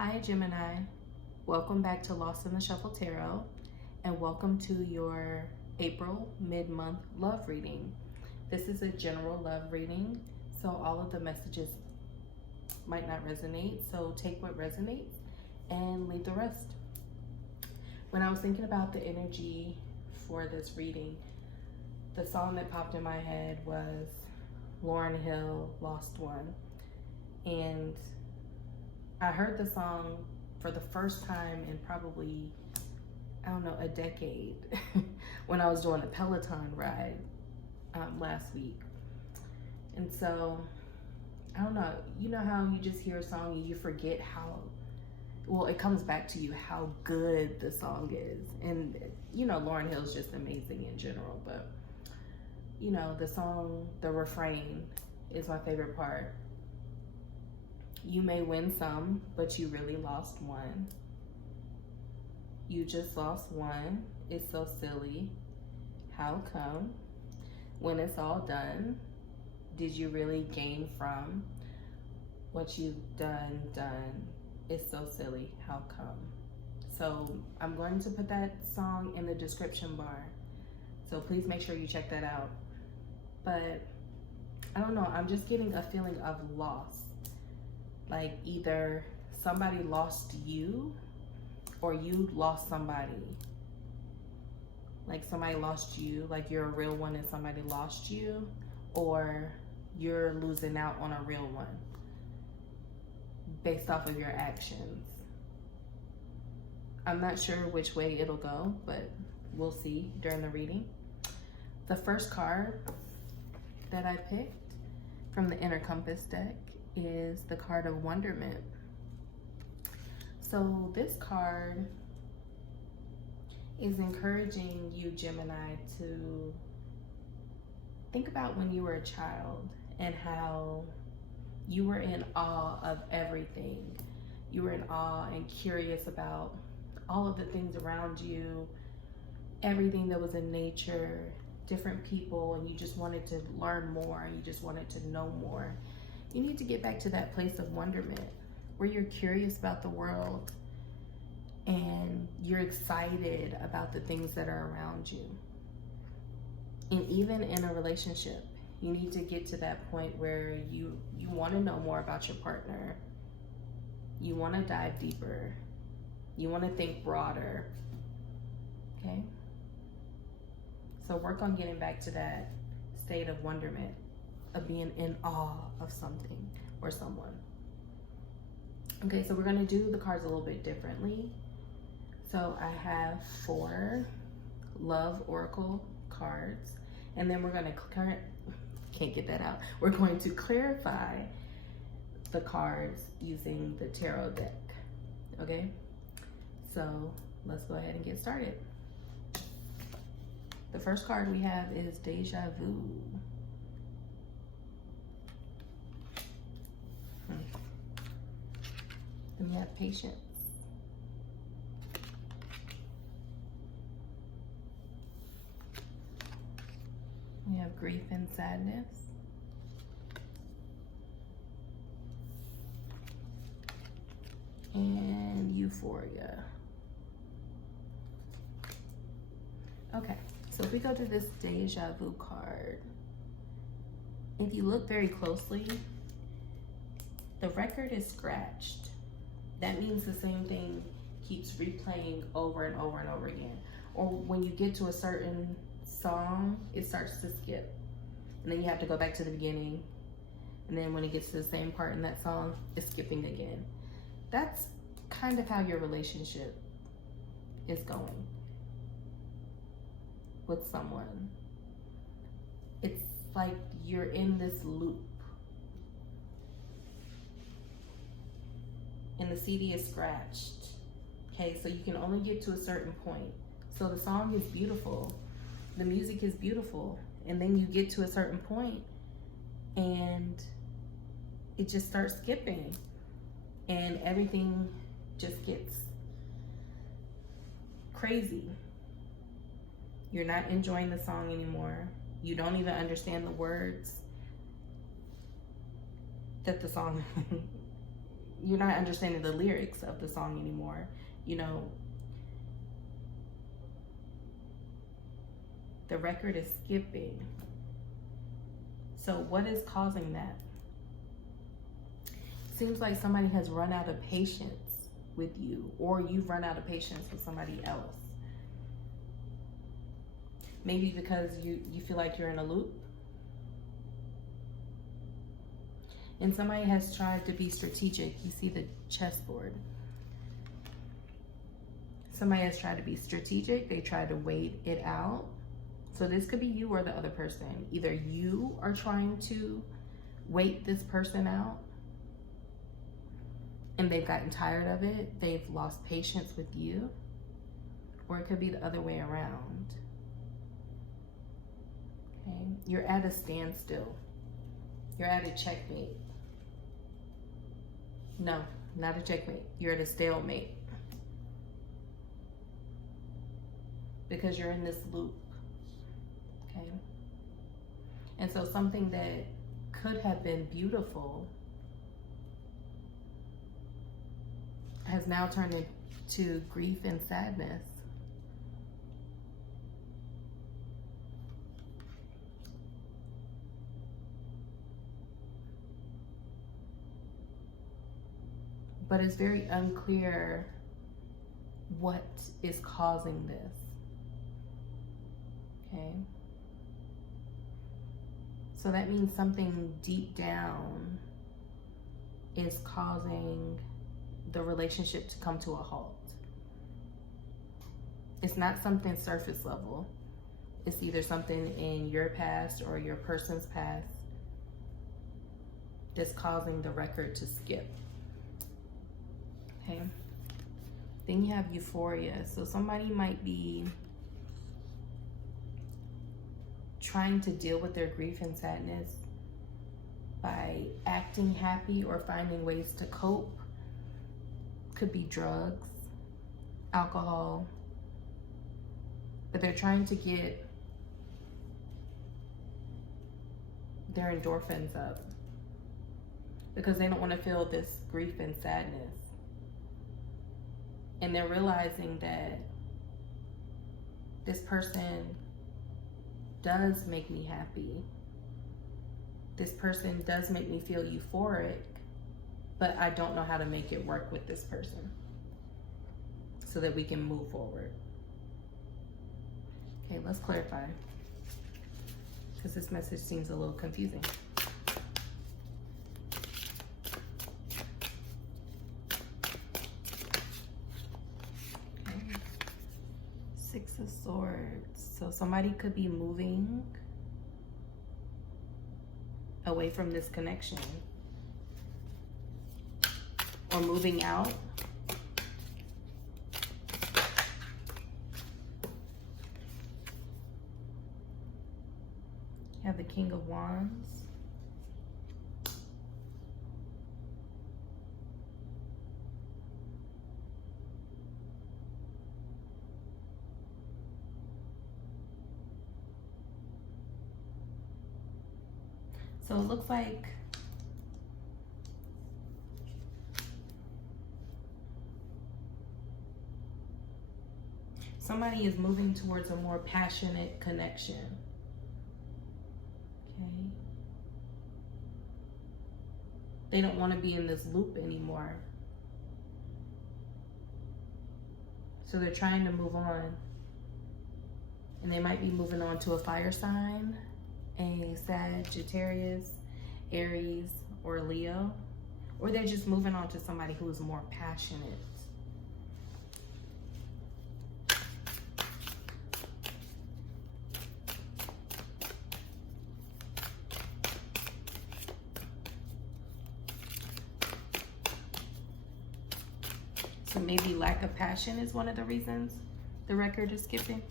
Hi Gemini, welcome back to Lost in the Shuffle Tarot, and welcome to your April mid-month love reading. This is a general love reading, so all of the messages might not resonate, so take what resonates and leave the rest. When I was thinking about the energy for this reading, the song that popped in my head was Lauryn Hill, Lost One, and I heard the song for the first time in probably, I don't know, a decade when I was doing a Peloton ride last week. And so, I don't know, you know how you just hear a song and you forget how, well, it comes back to you how good the song is. And, you know, Lauryn Hill's just amazing in general, but, you know, the song, the refrain is my favorite part. You may win some, but you really lost one. You just lost one. It's so silly. How come? When it's all done, did you really gain from what you've done? It's so silly. How come? So I'm going to put that song in the description bar. So please make sure you check that out. But I don't know, I'm just getting a feeling of loss. Like either somebody lost you or you lost somebody. Like somebody lost you, like you're a real one and somebody lost you, or you're losing out on a real one based off of your actions. I'm not sure which way it'll go, but we'll see during the reading. The first card that I picked from the Inner Compass deck is the card of wonderment. So this card is encouraging you, Gemini, to think about when you were a child and how you were in awe of everything. You were in awe and curious about all of the things around you, everything that was in nature, different people, and you just wanted to learn more and you just wanted to know more. You need to get back to that place of wonderment where you're curious about the world and you're excited about the things that are around you. And even in a relationship, you need to get to that point where you want to know more about your partner. You want to dive deeper. You want to think broader. Okay? So work on getting back to that state of wonderment, of being in awe of something or someone. Okay, so we're going to do the cards a little bit differently. So I have 4 love oracle cards, and then we're going to can't get that out. We're going to clarify the cards using the tarot deck. Okay, so let's go ahead and get started. The first card we have is Deja Vu. And we have patience. We have grief and sadness. And euphoria. Okay, so if we go to this Deja Vu card, if you look very closely, the record is scratched. That means the same thing keeps replaying over and over and over again. Or when you get to a certain song, it starts to skip. And then you have to go back to the beginning. And then when it gets to the same part in that song, it's skipping again. That's kind of how your relationship is going with someone. It's like you're in this loop. And the CD is scratched. Okay, so you can only get to a certain point. So the song is beautiful, the music is beautiful, and then you get to a certain point and it just starts skipping and everything just gets crazy. You're not enjoying the song anymore. You don't even understand the words that the song you're not understanding the lyrics of the song anymore. You know, the record is skipping. So what is causing that? Seems like somebody has run out of patience with you, or you've run out of patience with somebody else. Maybe because you feel like you're in a loop. And somebody has tried to be strategic. You see the chessboard. Somebody has tried to be strategic. They tried to wait it out. So this could be you or the other person. Either you are trying to wait this person out and they've gotten tired of it. They've lost patience with you. Or it could be the other way around. Okay, you're at a standstill. You're at a checkmate. No, not a checkmate. You're at a stalemate. Because you're in this loop. Okay? And so something that could have been beautiful has now turned into grief and sadness. But it's very unclear what is causing this. Okay? So that means something deep down is causing the relationship to come to a halt. It's not something surface level. It's either something in your past or your person's past that's causing the record to skip. Okay. Then you have euphoria. So somebody might be trying to deal with their grief and sadness by acting happy or finding ways to cope. Could be drugs, alcohol, but they're trying to get their endorphins up because they don't want to feel this grief and sadness. And they're realizing that this person does make me happy. This person does make me feel euphoric, but I don't know how to make it work with this person so that we can move forward. Okay, let's clarify, because this message seems a little confusing. Six of Swords. So somebody could be moving away from this connection or moving out. You have the King of Wands. So it looks like somebody is moving towards a more passionate connection. Okay. They don't want to be in this loop anymore. So they're trying to move on. And they might be moving on to a fire sign, a Sagittarius, Aries, or Leo, or they're just moving on to somebody who is more passionate. So maybe lack of passion is one of the reasons the record is skipping.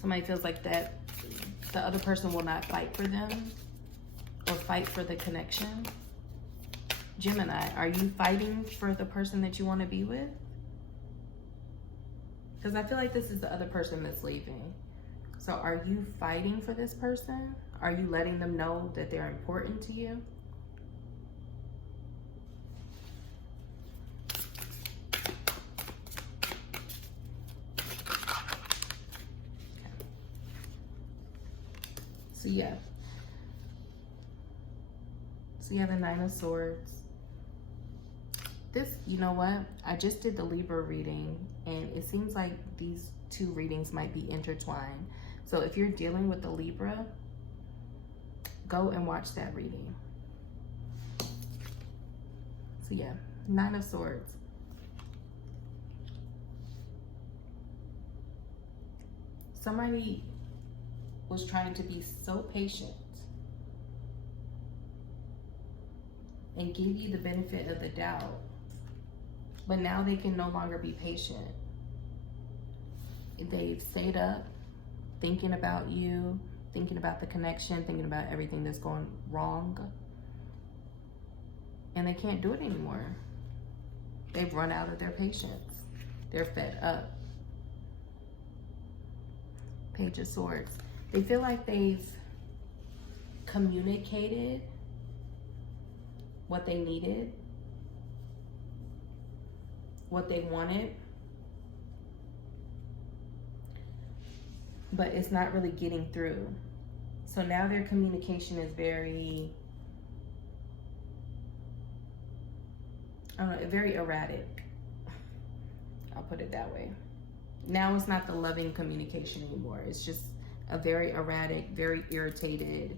Somebody feels like that the other person will not fight for them or fight for the connection. Gemini, are you fighting for the person that you want to be with? Because I feel like this is the other person that's leaving. So are you fighting for this person? Are you letting them know that they're important to you? So yeah. So you have the Nine of Swords. This, you know what? I just did the Libra reading, and it seems like these two readings might be intertwined. So if you're dealing with the Libra, go and watch that reading. So yeah, Nine of Swords. Somebody was trying to be so patient and give you the benefit of the doubt, but now they can no longer be patient. They've stayed up thinking about you, thinking about the connection, thinking about everything that's going wrong, and they can't do it anymore. They've run out of their patience. They're fed up. Page of Swords. They feel like they've communicated what they needed, what they wanted, but it's not really getting through. So now their communication is very, I don't know, very erratic. I'll put it that way. Now it's not the loving communication anymore. It's just a very erratic, very irritated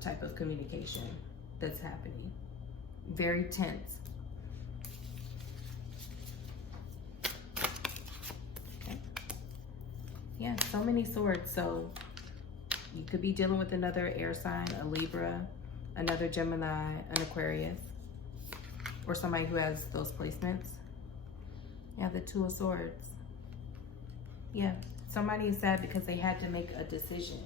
type of communication that's happening. Very tense. Okay. Yeah, so many swords. So you could be dealing with another air sign, a Libra, another Gemini, an Aquarius, or somebody who has those placements. Yeah, the Two of Swords. Yeah, somebody is sad because they had to make a decision.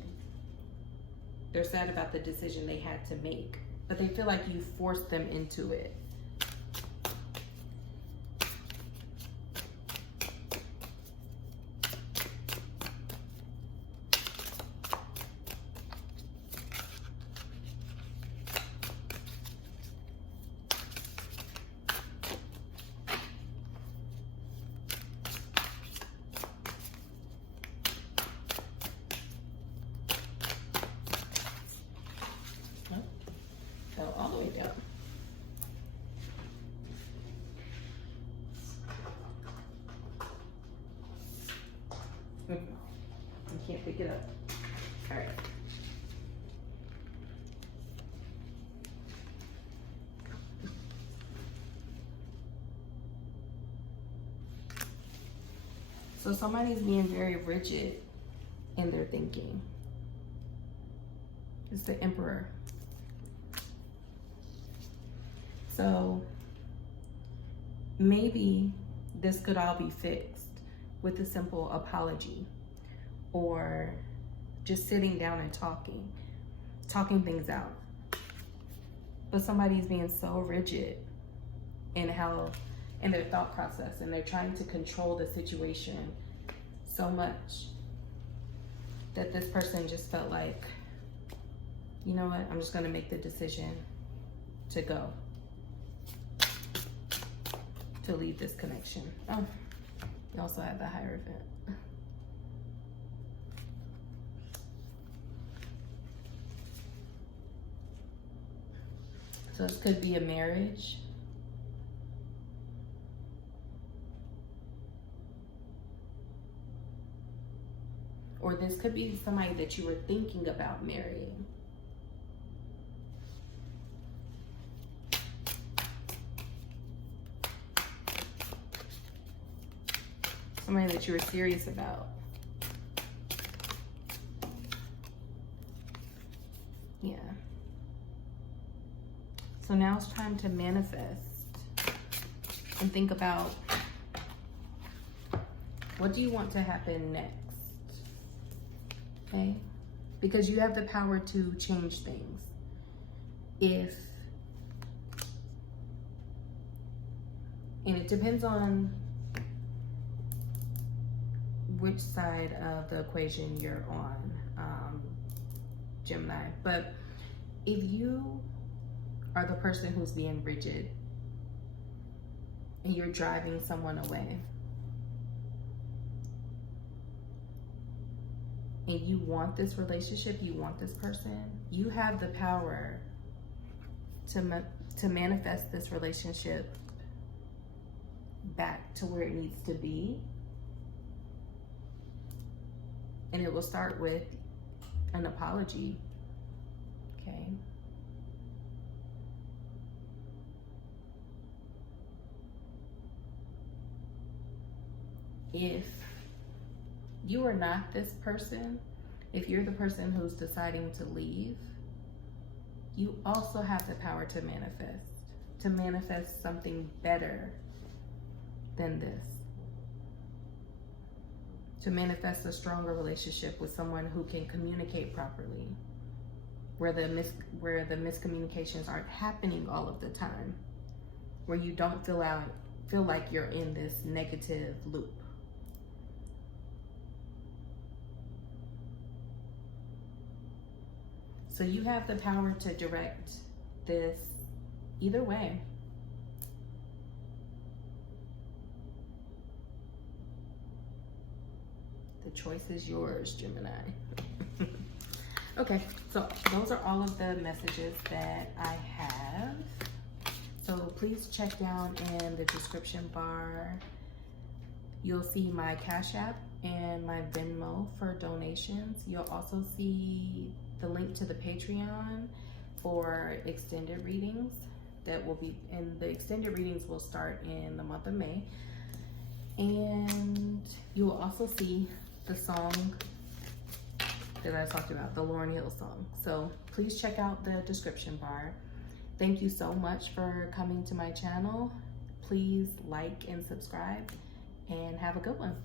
They're sad about the decision they had to make, but they feel like you forced them into it. Go all the way down. You can't pick it up. All right. So somebody's being very rigid in their thinking. It's the Emperor. So maybe this could all be fixed with a simple apology, or just sitting down and talking things out. But somebody's being so rigid in their thought process, and they're trying to control the situation so much that this person just felt like, you know what, I'm just gonna make the decision to go, to leave this connection. Oh, you also have the Hierophant. So this could be a marriage. Or this could be somebody that you were thinking about marrying. Somebody that you were serious about. Yeah. So now it's time to manifest and think about, what do you want to happen next? Okay? Because you have the power to change things. And it depends on which side of the equation you're on, Gemini. But if you are the person who's being rigid and you're driving someone away, and you want this relationship, you want this person, you have the power to manifest this relationship back to where it needs to be. And it will start with an apology, okay? If you are not this person, if you're the person who's deciding to leave, you also have the power to manifest something better than this. To manifest a stronger relationship with someone who can communicate properly, where the miscommunications aren't happening all of the time, where you don't feel like you're in this negative loop. So you have the power to direct this either way. The choice is yours, Gemini. Okay, so those are all of the messages that I have. So please check down in the description bar. You'll see my Cash App and my Venmo for donations. You'll also see the link to the Patreon for extended readings that will be, and the extended readings will start in the month of May. And you will also see the song that I talked about, the Lauryn Hill song. So please check out the description bar. Thank you so much for coming to my channel. Please like and subscribe, and have a good one.